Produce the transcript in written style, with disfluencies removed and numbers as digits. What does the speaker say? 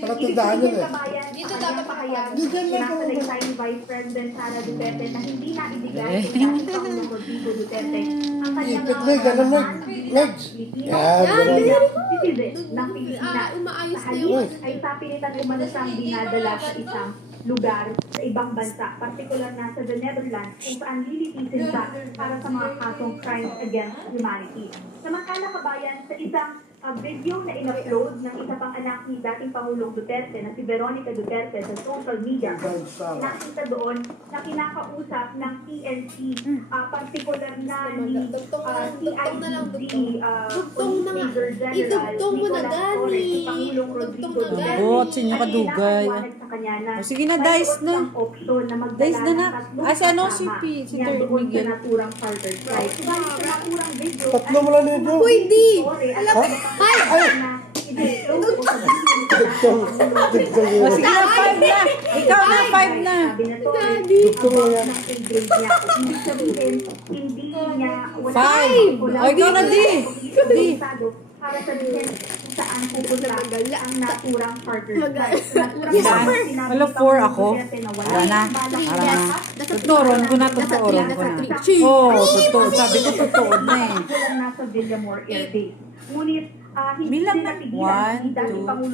Pakatandaan yun eh. Dito dapat pahayag Hindi dyan lang nasa po. Taytay ni Vice President Sara Duterte na hindi na ibigay kay dating Pangulong Rodrigo Duterte ang kanyang Ipit na, ganun na. Legs. Yan, ganun. citizen ng Pilipinas. umaayos Sa na halip yun. ay sapilitan umano siyang dinadala sa isang lugar sa ibang bansa, partikular na sa the Netherlands, kung saan lilitisin siya para sa mga kasong crimes against humanity. Samantala kabayan, sa isang video na in-upload ng isa pang anak ni dating Pangulong Duterte na si Veronica Duterte sa social media, nakita doon na kinakausap ng PNC, partikular na ni CID Major General idugtong mo na, Nicolas Dani. Torres, si Pangulong Rodrigo Idugtong mo na, Duterte. Bot, sinyo ka dugay. Sa kanya na O, sige na, dice na. option na magdala Dice na ng na. tatlong Ah, si ano, si kasama P, si niya Third doon Miguel. sa naturang charter flight. Subalit sa naturang video, Tatlo mo lang nito. Pwede. Alam mo, Digtong O, yun. sige na, 5 na. Ikaw na, 5 na. Digtong mo yan. Hindi sabihin, hindi niya wala. 5. O, ikaw na, D. D. Para sabihin kung saan pupunta ang naturang charter flight. Wala, 4 ako. Wala na. Para na. Tuturon ko na, tuturon ko na. Oo, totoo. Sabi ko, totoo na eh. Nasa Villamor Air Base. Ngunit hindi Bilang napigilan ni dating 1, 2, Pangulong